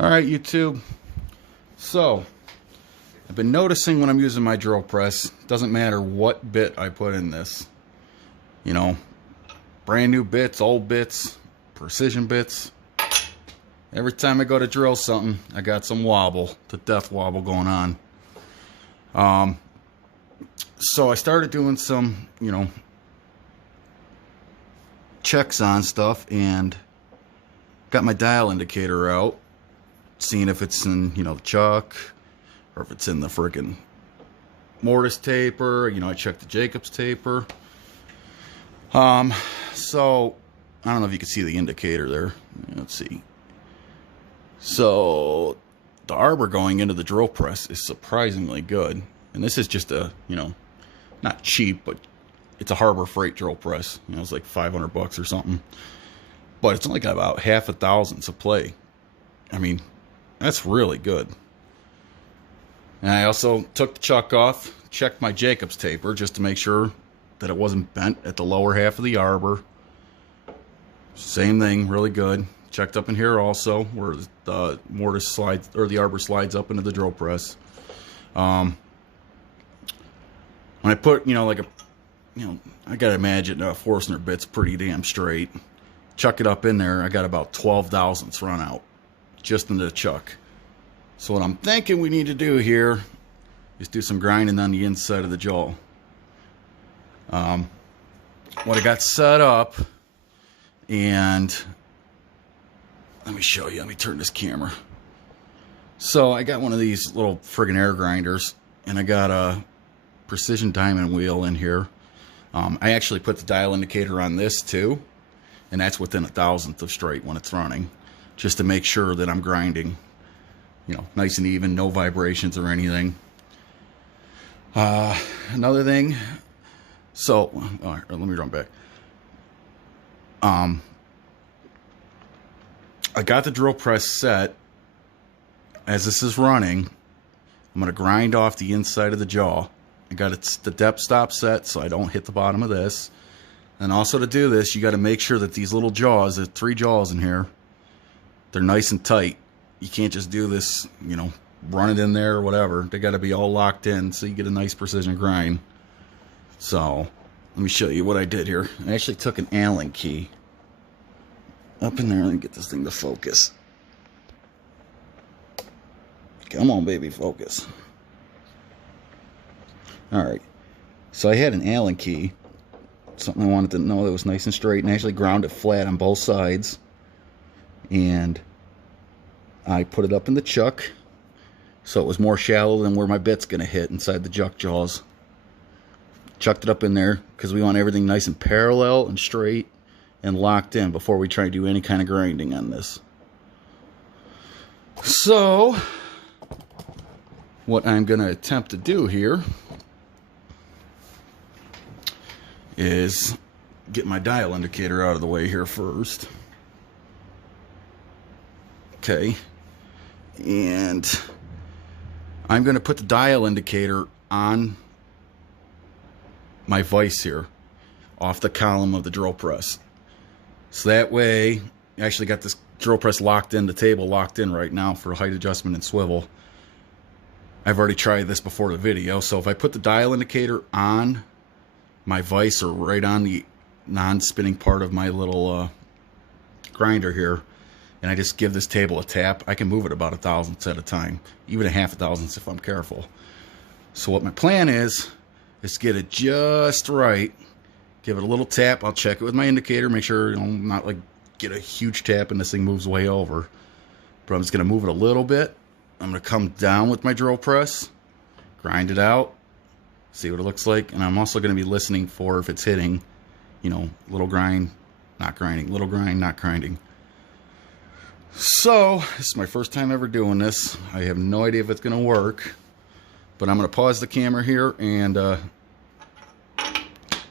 Alright, YouTube. So, I've been noticing when I'm using my drill press, doesn't matter what bit I put in this. You know, brand new bits, old bits, precision bits. Every time I go to drill something, I got some wobble, the death wobble going on. So I started doing some, checks on stuff and got my dial indicator out, seeing if it's in, the chuck or if it's in the friggin' mortise taper. I checked the Jacobs taper. So I don't know if you can see the indicator there. Let's see. So the arbor going into the drill press is surprisingly good. And this is just a, not cheap, but it's a Harbor Freight drill press. It's like $500 or something. But it's only got about half a thousandths of play. I mean, that's really good. And I also took the chuck off, checked my Jacobs taper just to make sure that it wasn't bent at the lower half of the arbor. Same thing, really good. Checked up in here also, where the mortise slides, or the arbor slides up into the drill press. When I put, I gotta imagine a Forstner bit's pretty damn straight. Chuck it up in there, I got about 12 thousandths run out, just into the chuck. So what I'm thinking we need to do here is do some grinding on the inside of the jaw. What I got set up, and let me show you, let me turn this camera. So I got one of these little friggin' air grinders, and I got a precision diamond wheel in here. I actually put the dial indicator on this too, and that's within a thousandth of straight when it's running, just to make sure that I'm grinding, nice and even, no vibrations or anything. Another thing, so let me run back. I got the drill press set. As this is running, I'm going to grind off the inside of the jaw. I got the depth stop set so I don't hit the bottom of this. And also to do this, you got to make sure that these little jaws, there's 3 jaws in here, they're nice and tight. You can't just do this, run it in there or whatever. They got to be all locked in so you get a nice precision grind. So let me show you what I did here. I actually took an Allen key up in there. Let me get this thing to focus. Come on, baby, focus. Alright, so I had an Allen key, something I wanted to know that was nice and straight, and I actually ground it flat on both sides. And I put it up in the chuck, so it was more shallow than where my bit's going to hit inside the chuck jaws. Chucked it up in there, because we want everything nice and parallel and straight and locked in before we try to do any kind of grinding on this. So what I'm going to attempt to do here is get my dial indicator out of the way here first. Okay. And I'm going to put the dial indicator on my vise here, off the column of the drill press. So that way, I actually got this drill press locked in, the table locked in right now for height adjustment and swivel. I've already tried this before the video, so if I put the dial indicator on my vise or right on the non-spinning part of my little grinder here, and I just give this table a tap, I can move it about 1,000ths at a time, even a half a thousandths if I'm careful. So what my plan is get it just right, give it a little tap. I'll check it with my indicator, make sure not like get a huge tap and this thing moves way over. But I'm just going to move it a little bit. I'm going to come down with my drill press, grind it out, see what it looks like, and I'm also going to be listening for if it's hitting, little grind, not grinding, little grind, not grinding. So, this is my first time ever doing this. I have no idea if it's going to work, but I'm going to pause the camera here and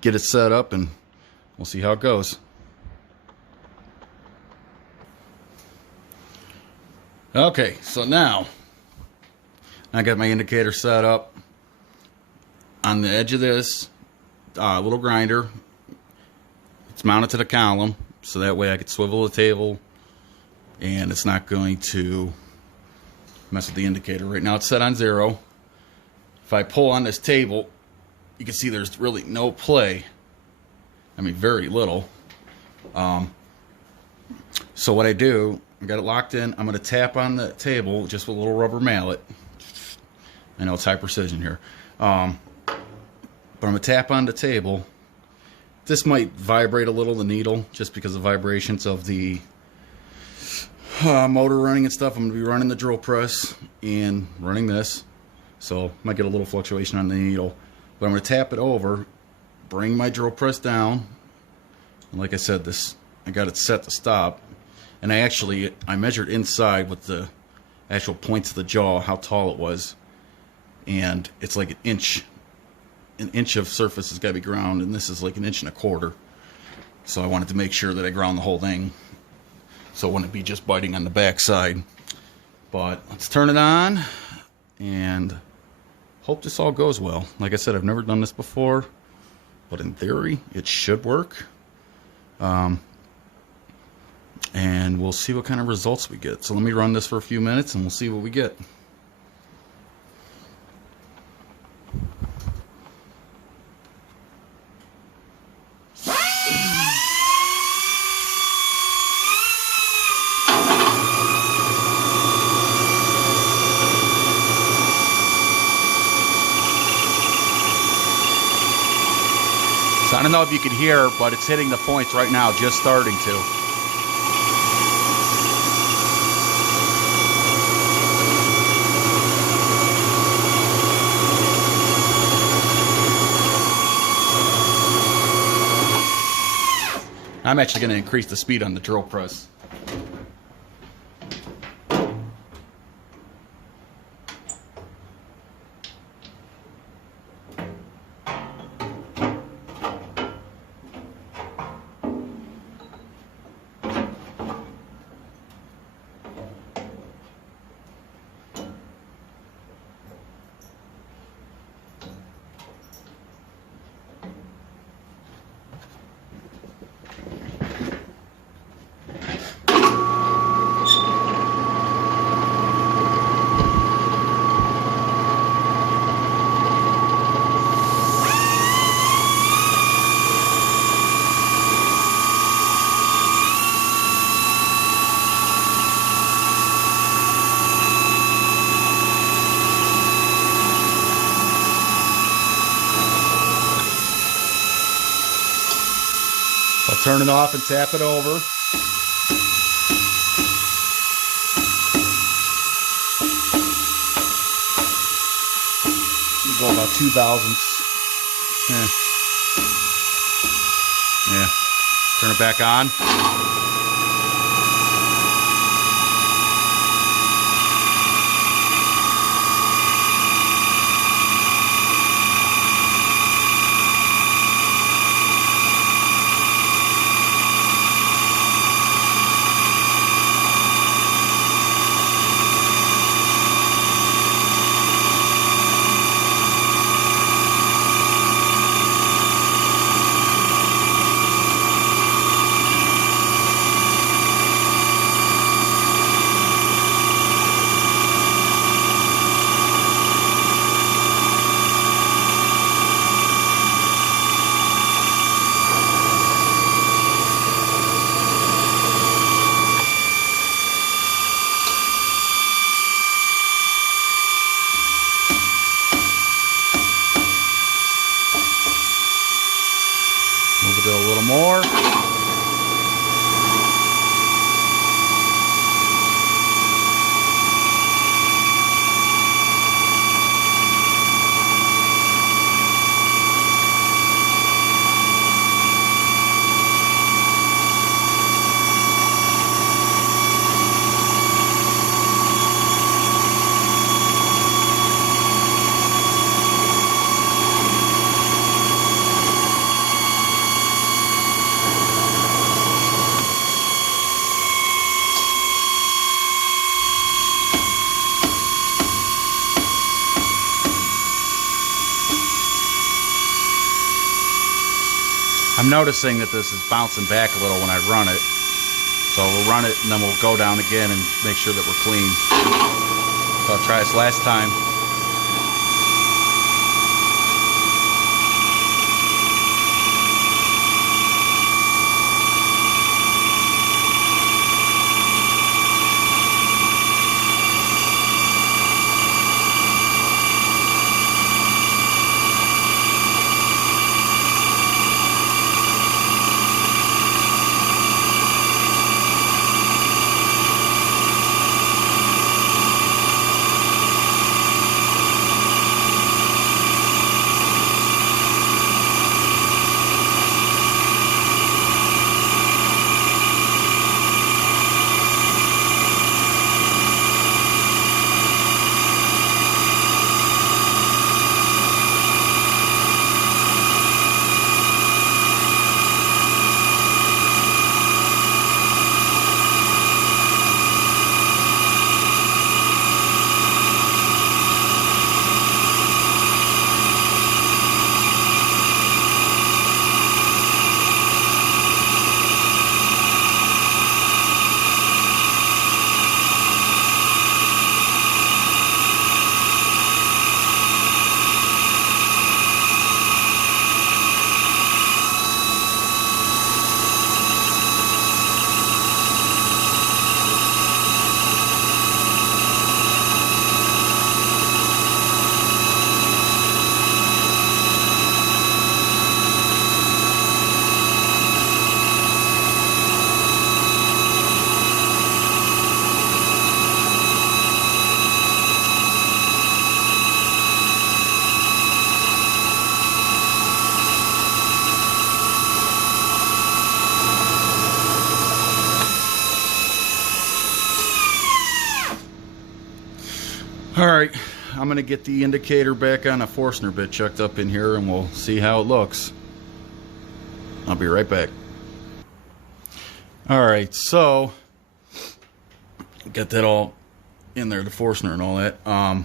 get it set up, and we'll see how it goes. Okay, so now I got my indicator set up on the edge of this little grinder. It's mounted to the column, so that way I could swivel the table and it's not going to Mess with the indicator. Right now it's set on 0. If I pull on this table, you can see there's really no play. I mean, very little. So what I do, I got it locked in. I'm going to tap on the table just with a little rubber mallet. I know it's high precision here. But I'm going to tap on the table. This might vibrate a little, the needle, just because of vibrations of the motor running and stuff. I'm going to be running the drill press and running this. So might get a little fluctuation on the needle. But I'm going to tap it over, bring my drill press down. And like I said, I got it set to stop. And I measured inside with the actual points of the jaw, how tall it was. And it's like an inch. An inch of surface has got to be ground, and this is like 1.25 inches. So I wanted to make sure that I ground the whole thing, so it wouldn't be just biting on the back side. But let's turn it on, and hope this all goes well. Like I said, I've never done this before, but in theory, it should work. And we'll see what kind of results we get. So let me run this for a few minutes, and we'll see what we get. So I don't know if you can hear, but it's hitting the points right now, just starting to. I'm actually going to increase the speed on the drill press. I'll turn it off and tap it over. Go about 2 thousandths. Yeah. Turn it back on. Move it a little more. I'm noticing that this is bouncing back a little when I run it. So we'll run it and then we'll go down again and make sure that we're clean. So So I'll try this last time. Alright, I'm going to get the indicator back on a Forstner bit chucked up in here and we'll see how it looks. I'll be right back. Alright, so got that all in there, the Forstner and all that.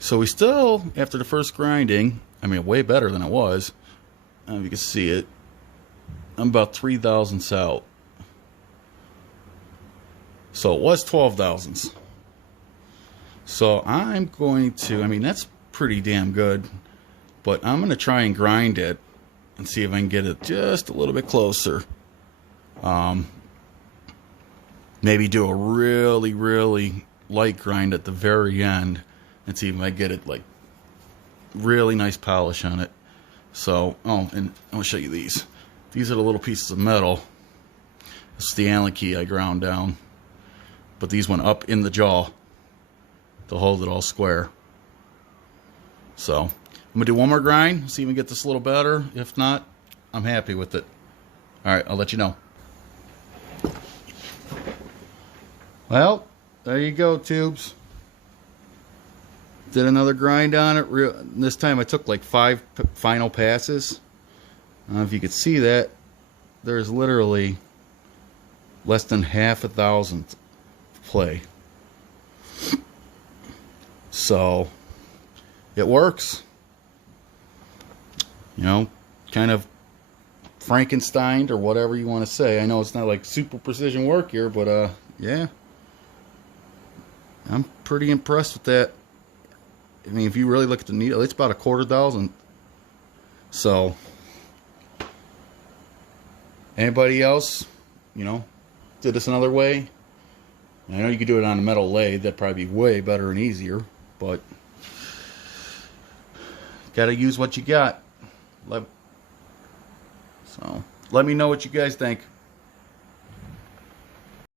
So we still, after the first grinding, I mean way better than it was. If you can see it, I'm about 3 thousandths out. So it was 12 thousandths. So I'm going to, I mean, that's pretty damn good, but I'm going to try and grind it and see if I can get it just a little bit closer. Maybe do a really, really light grind at the very end and see if I get it like really nice polish on it. So, oh, and I'll show you these. These are the little pieces of metal. This is the Allen key I ground down, but these went up in the jaw to hold it all square. So I'm gonna do one more grind, see if we can get this a little better. If not, I'm happy with it. Alright, I'll let you know. Well, there you go, tubes. Did another grind on it. This time I took like 5 final passes. I don't know if you could see that. There's literally less than half a thousandth play. So it works. You know, kind of Frankenstein or whatever you want to say. I know it's not like super precision work here, but yeah, I'm pretty impressed with that. I mean, if you really look at the needle, it's about a 1/4 thousandth. So anybody else, you know, did this another way? I know you could do it on a metal lathe. That'd probably be way better and easier, but gotta use what you got. So let me know what you guys think.